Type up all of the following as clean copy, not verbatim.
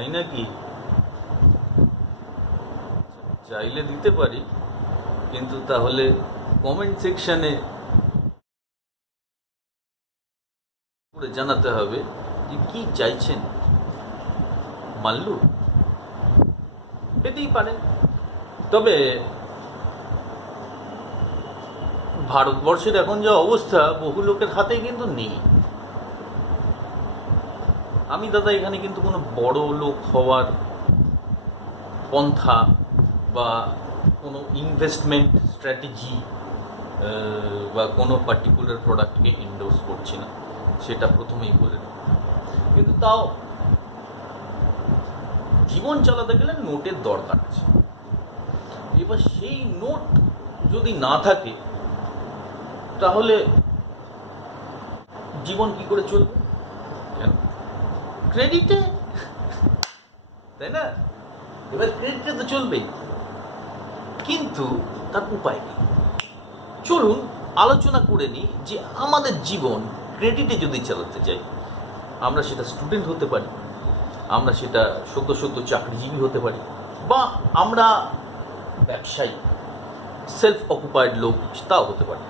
তাই নাকি? চাইলে দিতে পারি, কিন্তু তাহলে কমেন্ট সেকশানে করে জানাতে হবে যে কি চাইছেন। মাল্লু পেতেই পারেন, তবে ভারতবর্ষের এখন যা অবস্থা বহু লোকের হাতেই কিন্তু নেই। আমি দাদা এখানে কিন্তু কোনো বড় লোক হওয়ার পন্থা বা কোনো ইনভেস্টমেন্ট স্ট্র্যাটেজি বা কোনো পার্টিকুলার প্রোডাক্টকে ইন্ডোর্স করছি না, সেটা প্রথমেই বলে দিই। কিন্তু তাও জীবন চালাতে গেলে নোটের দরকার আছে। এবার সেই নোট যদি না থাকে তাহলে জীবন কি করে চলবে? কেন ক্রেডিটে, তাই না? এবার ক্রেডিটে তো চলবেই, কিন্তু তার উপায় নেই। চলুন আলোচনা করে নিই যে আমাদের জীবন ক্রেডিটে যদি চালাতে চাই, আমরা সেটা স্টুডেন্ট হতে পারি, আমরা সেটা সদ্য চাকরিজীবী হতে পারি, বা আমরা ব্যবসায়ী সেলফ অকুপাইড লোক তাও হতে পারে।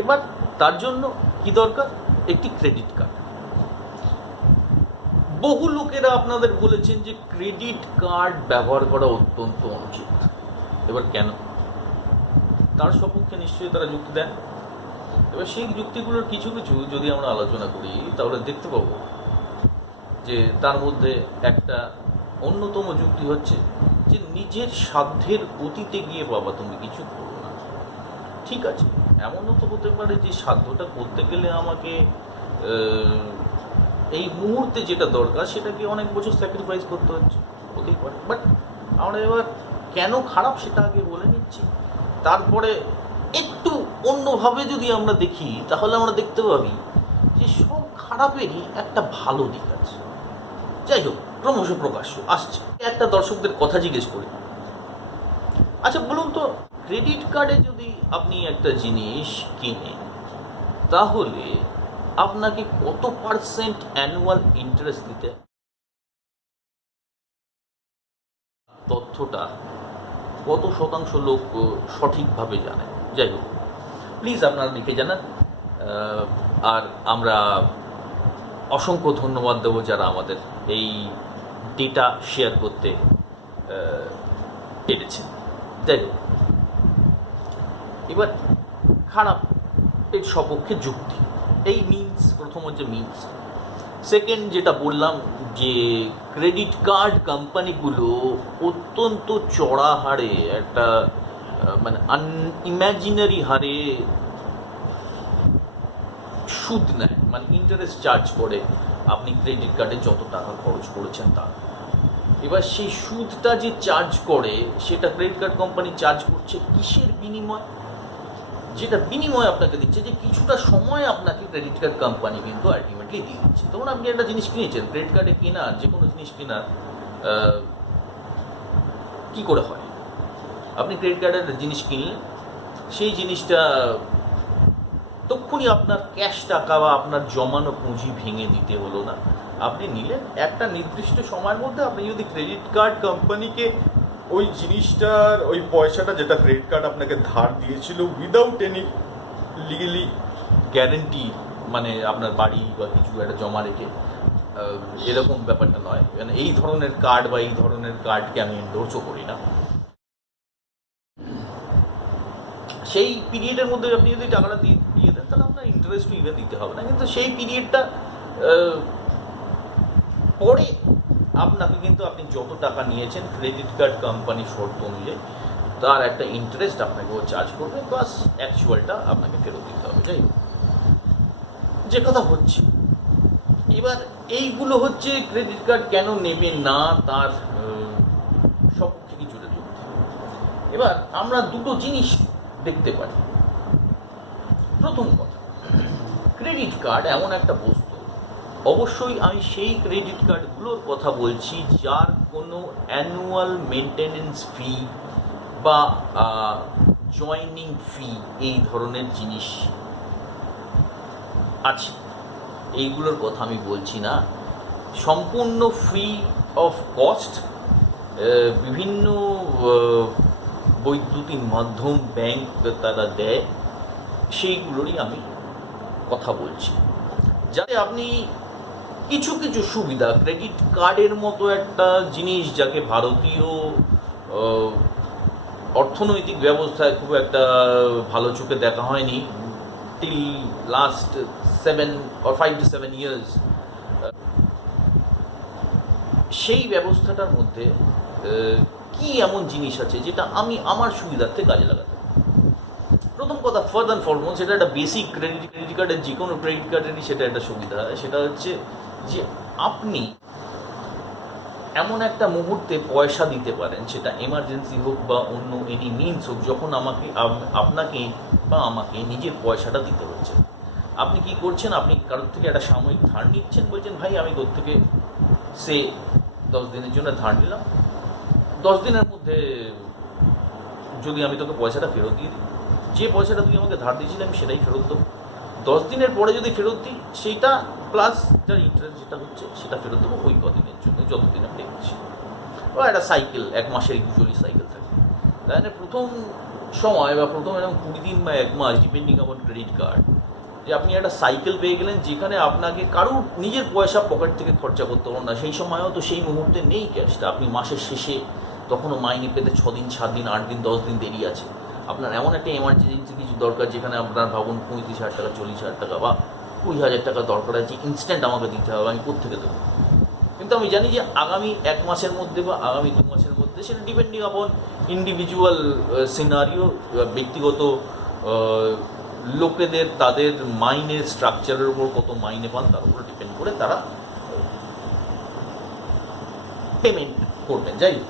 এবার তার জন্য কি দরকার? একটি ক্রেডিট কার্ড। বহু লোকেরা আপনাদের বলেছেন যে ক্রেডিট কার্ড ব্যবহার করা অত্যন্ত অনুচিত। এবার কেন? তার সপক্ষে নিশ্চয়ই তারা যুক্তি দেন। এবার সেই যুক্তিগুলোর কিছু কিছু যদি আমরা আলোচনা করি তাহলে দেখতে পাবো যে তার মধ্যে একটা অন্যতম যুক্তি হচ্ছে যে নিজের সাধ্যের অতীতে গিয়ে বাবা তুমি কিছু করো না। ঠিক আছে, এমনও তো হতে পারে যে সাধ্যটা করতে গেলে আমাকে এই মুহূর্তে যেটা দরকার সেটাকে অনেক বছর স্যাক্রিফাইস করতে হচ্ছে, হতেই পারে। বাট আমরা এবার কেন খারাপ সেটা আগে বলে নিচ্ছি, তারপরে একটু অন্যভাবে যদি আমরা দেখি তাহলে আমরা দেখতে পাবি যে সব খারাপেরই একটা ভালো দিক আছে। যাই হোক, ক্রমশ প্রকাশ্য আসছে। একটা দর্শকদের কথা জিজ্ঞেস করি, আচ্ছা বলুন তো, ক্রেডিট কার্ডে যদি আপনি একটা জিনিস কিনেন তাহলে আপনাকে কত পার্সেন্ট অ্যানুয়াল ইন্টারেস্ট দিতে? তথ্যটা কত শতাংশ লোক সঠিকভাবে জানে? যাই হোক, প্লিজ আপনারা লিখে জানান। আর আমরা অসংখ্য ধন্যবাদ দেবো যারা আমাদের এই ডেটা শেয়ার করতে পেরেছেন। যাই হোক, এবার খারাপ এর সপক্ষে যুক্তি, এই মিনস প্রথম হচ্ছে মিনস। সেকেন্ড যেটা বললাম যে ক্রেডিট কার্ড কোম্পানিগুলো অত্যন্ত চড়া হারে একটা মানে আনইম্যাজিনারি হারে সুদ নেয়, মানে ইন্টারেস্ট চার্জ করে আপনি ক্রেডিট কার্ডে যত টাকা খরচ করেছেন তার। এবার সেই সুদটা যে চার্জ করে সেটা ক্রেডিট কার্ড কোম্পানি চার্জ করছে কিসের বিনিময়? যেটা বিনিময় আপনাকে দিচ্ছে যে কিছুটা সময় আপনাকে ক্রেডিট কার্ড কোম্পানি কিন্তু আলটিমেটলি দিয়ে দিচ্ছে। তখন আপনি একটা জিনিস কিনেছেন, ক্রেডিট কার্ডে কেনা যে কোনো জিনিস কেনা কি করে হয়? আপনি ক্রেডিট কার্ডের জিনিস কিনলেন, সেই জিনিসটা তক্ষুনি আপনার ক্যাশ টাকা বা আপনার জমানো পুঁজি ভেঙে দিতে হলো না, আপনি নিলেন একটা নির্দিষ্ট সময়ের মধ্যে। আপনি যদি ক্রেডিট কার্ড কোম্পানিকে ওই জিনিসটার ওই পয়সাটা যেটা ক্রেডিট কার্ড আপনাকে ধার দিয়েছিল উইদাউট এনি লিগালি গ্যারেন্টি, মানে আপনার বাড়ি বা কিছু একটা জমা রেখে, এরকম ব্যাপারটা নয়। মানে এই ধরনের কার্ড বা এই ধরনের কার্ডকে আমি এন্ডোর্সও করি না। সেই পিরিয়ডের মধ্যে আপনি যদি টাকাটা দিয়ে দেন তাহলে আপনার ইন্টারেস্টও ইভেন দিতে হবে না, কিন্তু সেই পিরিয়ডটা পরে আপনাকে কিন্তু আপনি যত টাকা নিয়েছেন ক্রেডিট কার্ড কোম্পানি শর্ত অনুযায়ী তার একটা ইন্টারেস্ট আপনাকেও চার্জ করবে, প্লাস অ্যাকচুয়ালটা আপনাকে ফেরত দিতে হবে। যাই হোক, যে কথা হচ্ছে এবার এইগুলো হচ্ছে ক্রেডিট কার্ড কেন নেবে না তার সব থেকে জুড়ে যুক্তি। এবার আমরা দুটো জিনিস দেখতে পারি। প্রথম কথা, ক্রেডিট কার্ড এমন একটা বস্তু, অবশ্যই আমি সেই ক্রেডিট কার্ডগুলোর কথা বলছি যার কোনো অ্যানুয়াল মেনটেনেন্স ফি বা জয়নিং ফি এই ধরনের জিনিস আছে, এইগুলোর কথা আমি বলছি না। সম্পূর্ণ ফ্রি অফ কস্ট বিভিন্ন বৈদ্যুতিক মাধ্যম ব্যাংক তারা দেয়, সেইগুলোরই আমি কথা বলছি, যাতে আপনি কিছু কিছু সুবিধা, ক্রেডিট কার্ডের মতো একটা জিনিস যাকে ভারতীয় অর্থনৈতিক ব্যবস্থায় খুব একটা ভালো চোখে দেখা হয়নি টিল লাস্ট 5 to 7 years, সেই ব্যবস্থাটার মধ্যে কি এমন জিনিস আছে যেটা আমি আমার সুবিধার্থে কাজে লাগাতে পারি। প্রথম কথা, ফার্স্ট অ্যান্ড ফরমোস্ট, সেটা একটা বেসিক ক্রেডিট কার্ডের, যে কোনো ক্রেডিট কার্ডেরই সেটা একটা সুবিধা, সেটা হচ্ছে যে আপনি এমন একটা মুহূর্তে পয়সা দিতে পারেন, সেটা এমার্জেন্সি হোক বা অন্য এনি মিনস হোক, যখন আপনাকে বা আমাকে নিজের পয়সাটা দিতে হচ্ছে। আপনি কি করছেন, আপনি কারোর থেকে একটা সাময়িক ধার নিচ্ছেন, বলছেন ভাই আমি তোর থেকে 10 দিনের জন্য ধার নিলাম, 10 দিনের মধ্যে যদি আমি তোকে পয়সাটা ফেরত দিয়ে দিই, যে পয়সাটা তুই আমাকে ধার দিয়েছিলাম সেটাই ফেরত দেবো। 10 দিনের পরে যদি ফেরত দিই, সেইটা প্লাস যার ইন্টারেস্ট যেটা হচ্ছে সেটা ফেরত দেবো ওই কদিনের জন্য, যতদিন আমি রেখেছি। বা একটা সাইকেল, 1 মাসের ইউজুয়ালি সাইকেল থাকে, তাই না? প্রথম সময় বা প্রথম এরকম 20 দিন বা 1 মাস, ডিপেন্ডিং অন ক্রেডিট কার্ড, যে আপনি একটা সাইকেল পেয়ে গেলেন যেখানে আপনাকে কারুর নিজের পয়সা পকেট থেকে খরচা করতে হলো না। সেই সময়ও তো সেই মুহূর্তে নেই ক্যাশটা, আপনি মাসের শেষে তখনও মাইনে পেতে 6 দিন 7 দিন 8 দিন 10 দিন দেরি আছে, আপনার এমন একটা এমার্জেন্সি কিছু দরকার যেখানে আপনার ভাবুন 35,000 টাকা 40,000 টাকা বা 20,000 টাকা দরকার আছে, ইনস্ট্যান্ট আমাকে দিতে হবে, আমি কোত্থেকে দেবো? কিন্তু আমি জানি যে আগামী 1 মাসের মধ্যে বা আগামী 2 মাসের মধ্যে, সেটা ডিপেন্ডিং আপন ইন্ডিভিজুয়াল সিনারিও, ব্যক্তিগত লোকেদের তাদের মাইনের স্ট্রাকচারের উপর কত মাইনে পান তার উপর ডিপেন্ড করে তারা পেমেন্ট করবেন। যাই হোক,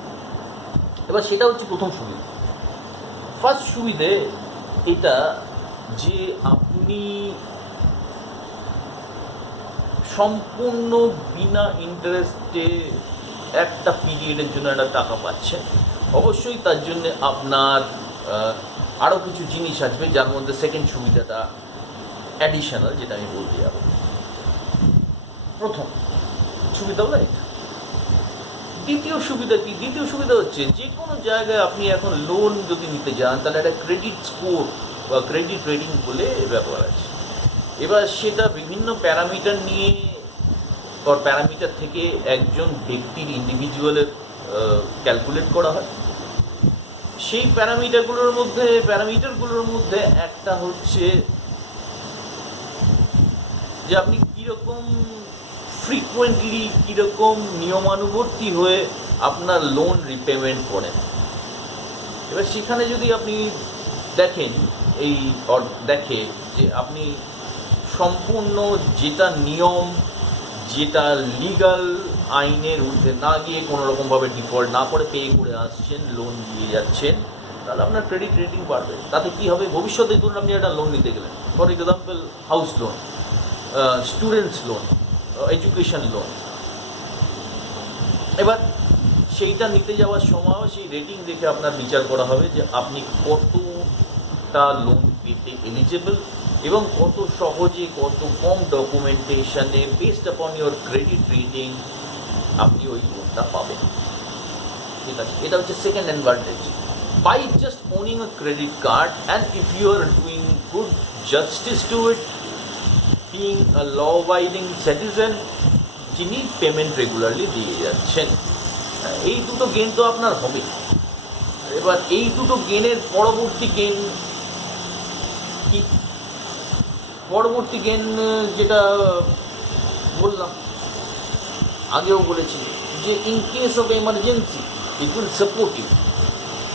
এবার সেটা হচ্ছে প্রথম সুবিধা। ফার্স্ট সুবিধে এটা যে আপনি সম্পূর্ণ বিনা ইন্টারেস্টে একটা পিরিয়ডের জন্য একটা টাকা পাচ্ছেন। অবশ্যই তার জন্য আপনার আরও কিছু জিনিস আসবে, যার মধ্যে সেকেন্ড সুবিধাটা অ্যাডিশনাল, যেটা আমি বলতে যাব। প্রথম সুবিধা হলো এটা। দ্বিতীয় সুবিধা কি? দ্বিতীয় সুবিধা হচ্ছে যে কোনো জায়গায় আপনি এখন লোন যদি নিতে যান, তাহলে একটা ক্রেডিট স্কোর বা ক্রেডিট রেটিং বলে ব্যাপার আছে। এবার সেটা বিভিন্ন প্যারামিটার নিয়ে বা প্যারামিটার থেকে একজন ব্যক্তির ইন্ডিভিজুয়ালের ক্যালকুলেট করা হয়। সেই প্যারামিটারগুলোর মধ্যে একটা হচ্ছে যে আপনি কীরকম ফ্রিকুয়েন্টলি, কীরকম নিয়মানুবর্তী হয়ে আপনার লোন রিপেমেন্ট করেন। এবার সেখানে যদি আপনি দেখেন দেখে যে আপনি সম্পূর্ণ যেটা নিয়ম, যেটা লিগাল আইনের ঊর্ধ্বে না গিয়ে কোনো রকমভাবে ডিফল্ট না করে পে করে আসছেন, লোন দিয়ে যাচ্ছেন, তাহলে আপনার ক্রেডিট রেটিং বাড়বে। তাতে কী হবে, ভবিষ্যতে ধরুন আপনি একটা লোন নিতে গেলেন, for example house loan, students loan, education loan. এবার সেইটা নিতে যাওয়ার সময়ও সেই রেটিং দেখে আপনার বিচার করা হবে যে আপনি কতটা লোন পেতে এলিজেবল এবং কত সহজে, কত কম ডকুমেন্টেশনে, based upon your credit rating আপনি ওই লোনটা পাবেন। ঠিক আছে, এটা হচ্ছে second advantage. By just owning a credit card and if you are doing good justice to it, being a law abiding citizen, যিনি পেমেন্ট রেগুলারলি দিয়ে যাচ্ছেন, এই দুটো গেন তো আপনার হবে। এবার এই দুটো গেনের পরবর্তী গেন কি? পরবর্তী গেন যেটা বললাম, আগেও বলেছি যে in case of emergency it will support you.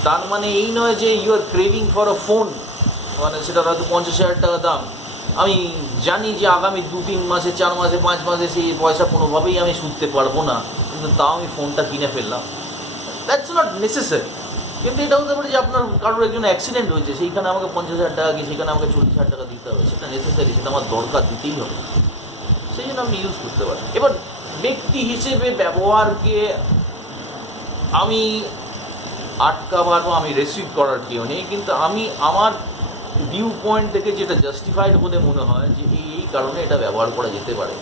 তার মানে এই নয় যে you are craving for a phone, মানে সেটা হয়তো 50,000 টাকা দাম, আমি জানি যে আগামী 2-3 মাসে, 4 মাসে, 5 মাসে সেই পয়সা কোনোভাবেই আমি শুধতে পারবো না, কিন্তু তাও আমি ফোনটা কিনে ফেললাম। That's not necessary. কিন্তু এটা হতে পারে যে আপনার কারোর একজন অ্যাক্সিডেন্ট হয়েছে, সেইখানে আমাকে 50,000 টাকা কি সেখানে আমাকে 40,000 টাকা দিতে হবে, সেটা নেসেসারি, সেটা আমার দরকার, দিতেই হবে, সেই জন্য আপনি ইউজ করতে পারেন। এবার ব্যক্তি হিসেবে ব্যবহারকে আমি আটকাবার বা আমি রেস্ট্রিক্ট করার কেউ নেই, কিন্তু আমি আমার ভিউ পয়েন্ট থেকে যেটা জাস্টিফাইড বলে মনে হয় যে এই কারণে এটা ব্যবহার করা যেতে পারে।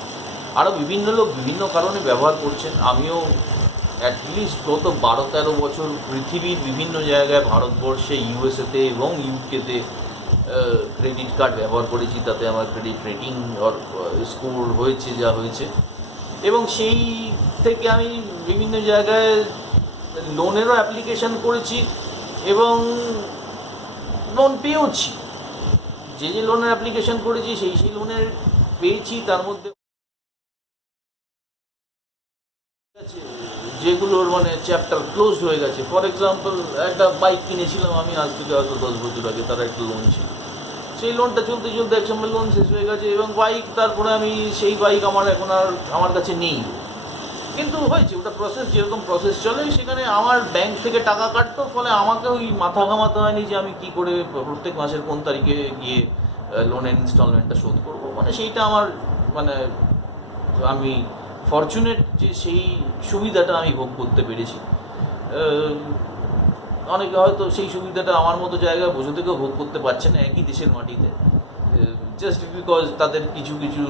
আরও বিভিন্ন লোক বিভিন্ন কারণে ব্যবহার করছেন, আমিও অ্যাটলিস্ট গত 12-13 বছর পৃথিবীর বিভিন্ন জায়গায়, ভারতবর্ষে, ইউএসএতে এবং ইউকেতে ক্রেডিট কার্ড ব্যবহার করেছি। তাতে আমার ক্রেডিট রেটিং আর স্কোর হয়েছে যা হয়েছে, এবং সেই থেকে আমি বিভিন্ন জায়গায় লোনেরও অ্যাপ্লিকেশান করেছি এবং লোন পেয়েওছি। যে লোনের অ্যাপ্লিকেশান করেছি সেই লোনের পেয়েছি। তার মধ্যে যেগুলোর মানে চ্যাপ্টার ক্লোজড হয়ে গেছে। ফর এক্সাম্পল, একটা বাইক কিনেছিলাম আমি আজ থেকে হয়তো 10 বছর আগে, তার একটা লোন ছিল। সেই লোনটা চলতে চলতে এক সময় লোন শেষ হয়ে গেছে এবং বাইক, তারপরে আমি সেই বাইক আমার এখন আর আমার কাছে নেই। কিন্তু হয়েছে ওটা প্রসেস, যেরকম প্রসেস চলে সেখানে আমার ব্যাংক থেকে টাকা কাটতো, ফলে আমাকে ওই মাথা ঘামাতে হয়নি যে আমি কী করে প্রত্যেক মাসের কোন তারিখে গিয়ে লোনের ইনস্টলমেন্টটা শোধ করবো। মানে সেইটা আমার মানে আমি ফরচুনেট যে সেই সুবিধাটা আমি ভোগ করতে পেরেছি। অনেকে হয়তো সেই সুবিধাটা আমার মতো জায়গায় বসে থেকেও ভোগ করতে পারছে না একই দেশের মাটিতে, জাস্ট বিকজ তাদের কিছু কিছু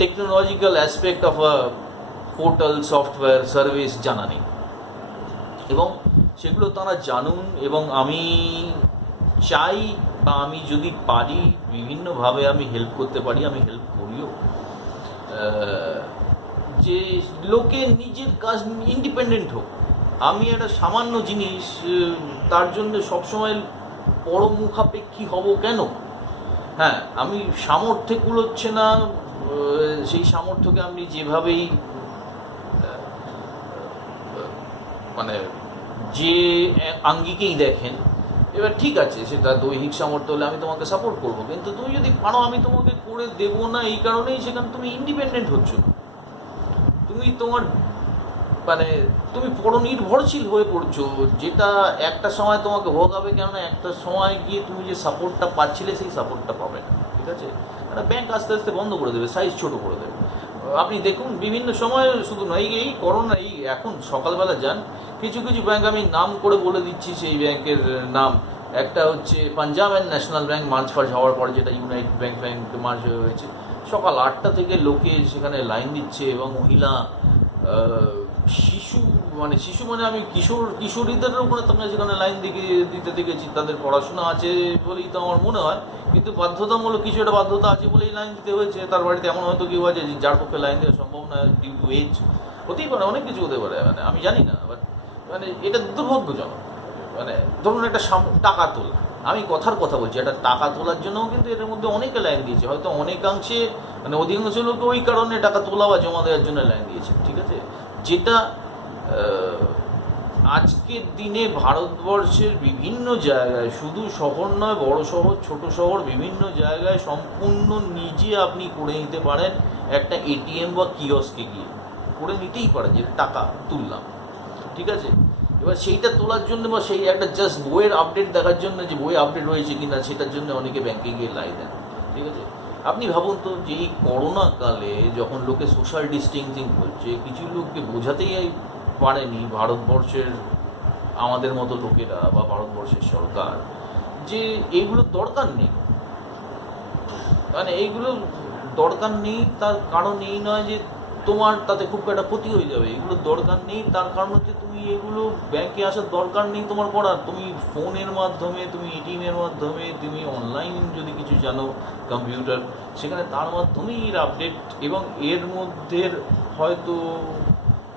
technological aspect of a portal, software, service জানা নেই, এবং সেগুলো তারা জানুন। এবং আমি চাই, বা আমি যদি পারি বিভিন্নভাবে আমি হেল্প করতে পারি, আমি হেল্প করিও, যে লোকে নিজের কাজ ইন্ডিপেন্ডেন্ট হোক। আমি একটা সামান্য জিনিস, তার জন্য সবসময় বড় মুখাপেক্ষী হব কেন? হ্যাঁ, আমি সামর্থ্যে কুলোচ্ছে না, সেই সামর্থ্যকে আপনি যেভাবেই মানে যে আঙ্গিকেই দেখেন, এবার ঠিক আছে, সেটা দৈহিক সামর্থ্য হলে আমি তোমাকে সাপোর্ট করবো, কিন্তু তুমি যদি পারো আমি তোমাকে করে দেবো না, এই কারণেই সেখানে তুমি ইন্ডিপেন্ডেন্ট হচ্ছ। তুমি তোমার মানে তুমি পরনির্ভরশীল হয়ে পড়ছো, যেটা একটা সময় তোমাকে ভোগাবে। কেননা একটা সময় গিয়ে তুমি যে সাপোর্টটা পাচ্ছিলে সেই সাপোর্টটা পাবে না। ঠিক আছে, একটা ব্যাংক আস্তে আস্তে বন্ধ করে দেবে, সাইজ ছোটো করে দেবে। আপনি দেখুন বিভিন্ন সময়, শুধু নয় এই করোনা, এই এখন সকালবেলা যান কিছু কিছু ব্যাংক, আমি নাম করে বলে দিচ্ছি সেই ব্যাংকের নাম। একটা হচ্ছে Punjab and National Bank merge ফার্জ হওয়ার পরে, যেটা ইউনাইটেড ব্যাংক মার্জ হয়েছে। সকাল 8টা থেকে লোকে সেখানে লাইন দিচ্ছে, এবং মহিলা, শিশু মানে আমি কিশোরীদেরও ওখানে তোমরা সেখানে লাইন দিতে দেখেছি। তাদের পড়াশোনা আছে বলেই তো আমার মনে হয়, কিন্তু বাধ্যতামূলক কিছু একটা বাধ্যতা আছে বলেই লাইন দিতে হয়েছে। তার বাড়িতে এমন হয়তো কেউ আছে যার পক্ষে লাইন দেওয়া সম্ভব না, ডিউ টু এজ, হতেই পারে, অনেক কিছু হতে পারে, মানে আমি জানি না। বাট মানে এটা দুর্ভাগ্যজনক। মানে ধরুন একটা টাকা তোলা, আমি কথার কথা বলছি, একটা টাকা তোলার জন্যও কিন্তু এর মধ্যে অনেকে লাইন দিয়েছে। হয়তো অনেকাংশে মানে অধিকাংশ লোক ওই কারণে টাকা তোলা বা জমা দেওয়ার জন্য লাইন দিয়েছে। ঠিক আছে, যেটা আজকের দিনে ভারতবর্ষের বিভিন্ন জায়গায়, শুধু শহর নয়, বড় শহর, ছোট শহর, বিভিন্ন জায়গায় সম্পূর্ণ নিজে আপনি করে নিতে পারেন। একটা এটিএম বা কিয়স্কে গিয়ে করে নিতেই পারেন যে টাকা তুললাম। ঠিক আছে, এবার সেইটা তোলার জন্য বা সেই একটা জাস্ট বইয়ের আপডেট দেখার জন্য যে বই আপডেট হয়েছে কিনা, সেটার জন্য অনেকে ব্যাংকে গিয়ে লাইন দেন। ঠিক আছে, আপনি ভাবুন তো যে এই করোনা কালে যখন লোকে সোশ্যাল ডিস্টেন্সিং করছে, কিছু লোককে বোঝাতেই পারেনি ভারতবর্ষের আমাদের মতো লোকেরা বা ভারতবর্ষের সরকার, যে এইগুলোর দরকার নেই। মানে এইগুলো দরকার নেই, তার কারণ এই নয় যে তোমার তাতে খুব একটা ক্ষতি হয়ে যাবে। এগুলোর দরকার নেই, তার কারণ হচ্ছে তুমি এগুলো ব্যাংকে আসার দরকার নেই তোমার করার। তুমি ফোনের মাধ্যমে, তুমি এটিএমের মাধ্যমে, তুমি অনলাইন যদি কিছু জানো, কম্পিউটার, সেখানে তার মাধ্যমেই এর আপডেট, এবং এর মধ্যে হয়তো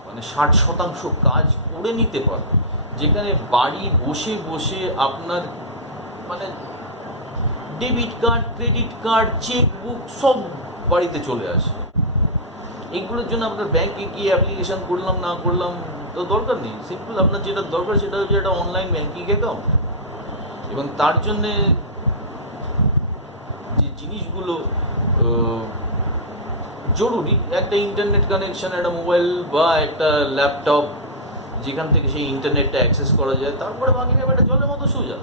মানে 60% কাজ করে নিতে পারো, যেখানে বাড়ি বসে বসে আপনার মানে debit card, credit card, chequebook সব বাড়িতে চলে আসে। এইগুলোর জন্য আপনার ব্যাংকে গিয়ে অ্যাপ্লিকেশান করলাম না করলাম তো দরকার নেই। সিম্পল আপনার যেটা দরকার সেটা হচ্ছে একটা অনলাইন ব্যাংকিং অ্যাকাউন্ট, এবং তার জন্যে যে জিনিসগুলো জরুরি, একটা ইন্টারনেট কানেকশান, একটা মোবাইল বা একটা ল্যাপটপ, যেখান থেকে সেই ইন্টারনেটটা অ্যাক্সেস করা যায়। তারপরে বাকি ব্যাপারটা জলের মতো সোজা।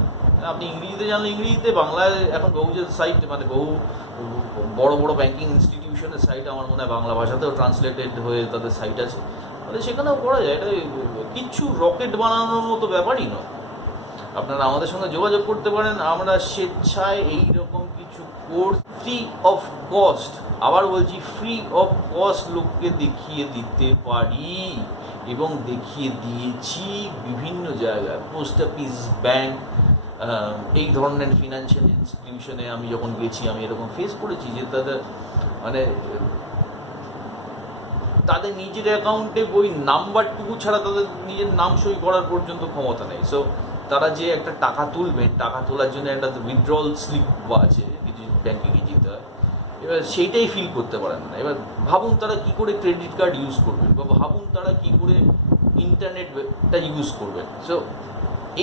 আপনি ইংরেজিতে জানলে ইংরেজিতে, বাংলায় এখন বহু যে সাইট, মানে বহু বড় বড় ব্যাংকিং ইনস্টিটিউশনের সাইট আমার মনে হয় বাংলা ভাষাতেও ট্রান্সলেটেড হয়ে তাদের সাইট আছে, তাহলে সেখানেও করা যায়। এটা কিচ্ছু রকেট বানানোর মতো ব্যাপারই নয়। আপনারা আমাদের সঙ্গে যোগাযোগ করতে পারেন, আমরা স্বেচ্ছায় এই রকম কিছু কোর্স ফ্রি অফ কস্ট, আবার বলছি ফ্রি অফ কস্ট, লোককে দেখিয়ে দিতে পারি। এবং দেখিয়ে দিয়েছি বিভিন্ন জায়গায়, পোস্ট অফিস, ব্যাংক, এই ধরনের ফিনান্সিয়াল ইনস্টিটিউশনে আমি যখন গেছি আমি এরকম ফেস করেছি যে মানে তাদের নিজের অ্যাকাউন্টে ওই নাম্বারটুকু ছাড়া তাদের নিজের নাম সই করার পর্যন্ত ক্ষমতা নেই। সো তারা যে একটা টাকা তুলবেন, টাকা তোলার জন্য একটা উইথড্রল স্লিপ আছে, কিছু ব্যাঙ্কে গিয়ে যেতে হয়, এবার সেইটাই ফিল করতে পারেন না। এবার ভাবুন তারা কি করে ক্রেডিট কার্ড ইউজ করবেন, বা ভাবুন তারা কি করে ইন্টারনেটটা ইউজ করবেন। সো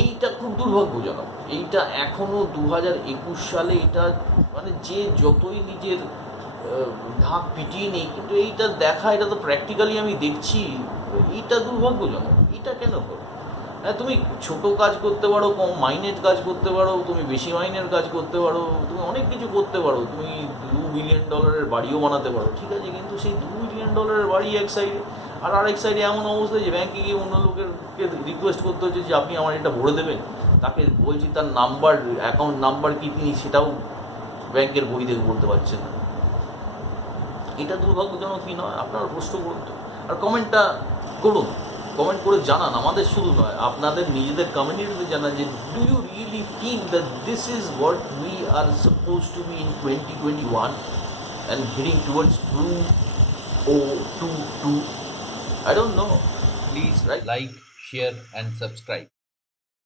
এইটা খুব দুর্ভাগ্যজনক। এইটা এখনও 2021 সালে এটা মানে যে যতই নিজের ঢাক পিটিয়ে নেই, কিন্তু এইটা দেখা, এটা তো প্র্যাকটিক্যালি আমি দেখছি, এইটা দুর্ভাগ্যজনক। এটা কেন হলো? হ্যাঁ, তুমি ছোট কাজ করতে পারো, কম মাইনের কাজ করতে পারো, তুমি বেশি মাইনের কাজ করতে পারো, তুমি অনেক কিছু করতে পারো, তুমি $2 বিলিয়ন বাড়িও বানাতে পারো, ঠিক আছে, কিন্তু সেই $2 বিলিয়ন বাড়ি এক সাইডে, আর আরেক সাইডে এমন অবস্থা যে ব্যাঙ্কে গিয়ে অন্য লোকেরকে রিকোয়েস্ট করতে হচ্ছে যে আপনি আমার এটা ভরে দেবেন, তাকে বলছি তার নাম্বার, অ্যাকাউন্ট নাম্বার কি তিনি সেটাও ব্যাংকের বই দেখে বলতে পারছেন না। এটা দুর্ভাগ্যজনক কি নয়? আপনারা প্রশ্ন করুন তো, আর কমেন্টটা করুন, কমেন্ট করে জানান, আমাদের শুধু নয়, আপনাদের নিজেদের কমিউনিটিতে জানান যে do you really feel that this is what we are suppose to be in 2021 and heading towards 2022? I don't know. Please like, share and subscribe.